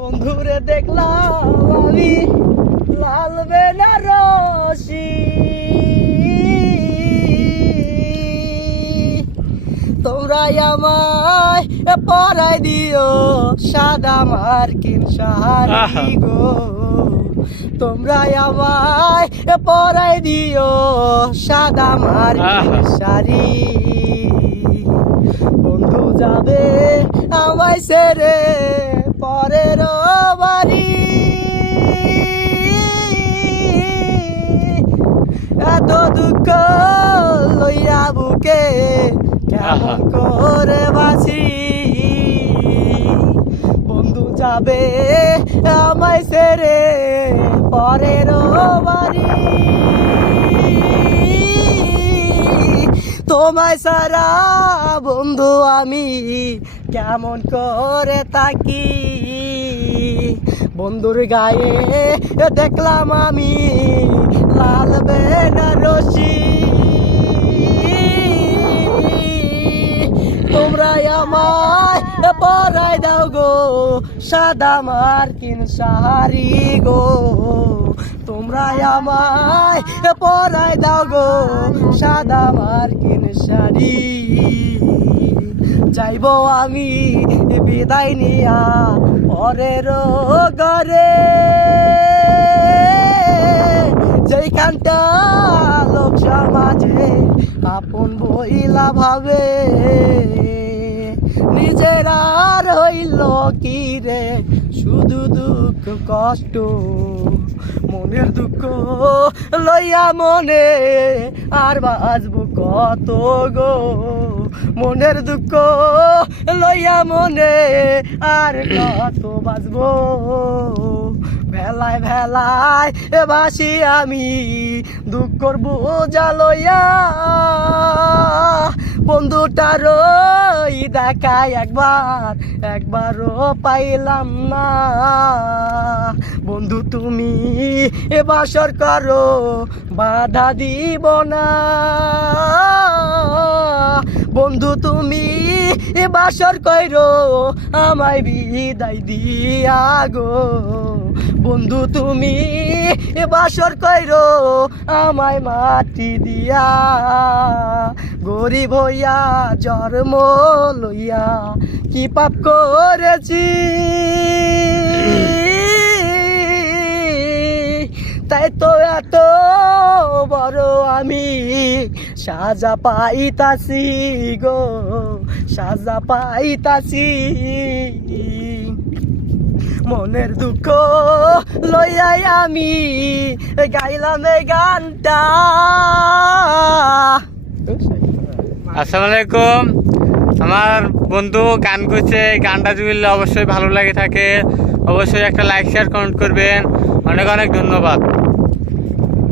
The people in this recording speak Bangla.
বন্ধুরে দেখলাম আমি লাল বেনারসি, তোমরাই আমায় পরাই দিও সাদা মার্কিন শাড়ি গো, তোমরাই আমায় পরাই দিও সাদা মার্কিন শাড়ি। বন্ধু যাবে আমায় ছেড়ে পরের বাড়ি, এত দুঃখ লইয়া বুকে কেমন করে বাঁচি। বন্ধু যাবে আমায় ছেড়ে পরের বাড়ি, তোমায় সারা বন্ধু আমি কেমন করে থাকি। বন্ধুর গায়ে দেখলাম আমি লাল বেনারসি, তোমরাই আমায় পরাই দাও গো সাদা মার্কিন শাড়ি গো, তোমরাই আমায় পরাই দাও গো সাদা মার্কিন শাড়ি। যাইব আমি বিদায় নিয়া পরের ঘরে, যেইখানটা লোক সমাজে আপন বইলা ভাবে, নিজের আর হইল কি রে শুধু দুঃখ কষ্ট। মনের দুঃখ লইয়া মনে আর বাঁচবো কত গো, মনের দুঃখ লইয়া মনে আর কত বাঁচবো। ভেলায় ভেলায় বাসি আমি দুঃখর বোঝা লইয়া, বন্ধুটারও দেখায় একবারও পাইলাম না। বন্ধু তুমি বাসর করো বাধা দিব না, বন্ধু তুমি বাসর কইরো আমায় বিদায় দিয়া গো, বন্ধু তুমি বাসর কইরো আমায় মাটি দিয়া। গরিব হইয়া জন্ম লইয়া কি পাপ করেছি, তাই তো এত বড় আমি সাজা পাইতাছি গো, সাজা পাইতাছি। মনের দুঃখ লইয়াই আমি গাইলাম এই গানটা। আসসালামু আলাইকুম। আমার বন্ধু গান করছে, গানটা যদি অবশ্যই ভালো লাগে থাকে অবশ্যই একটা লাইক শেয়ার কমেন্ট করবেন। অনেক অনেক ধন্যবাদ।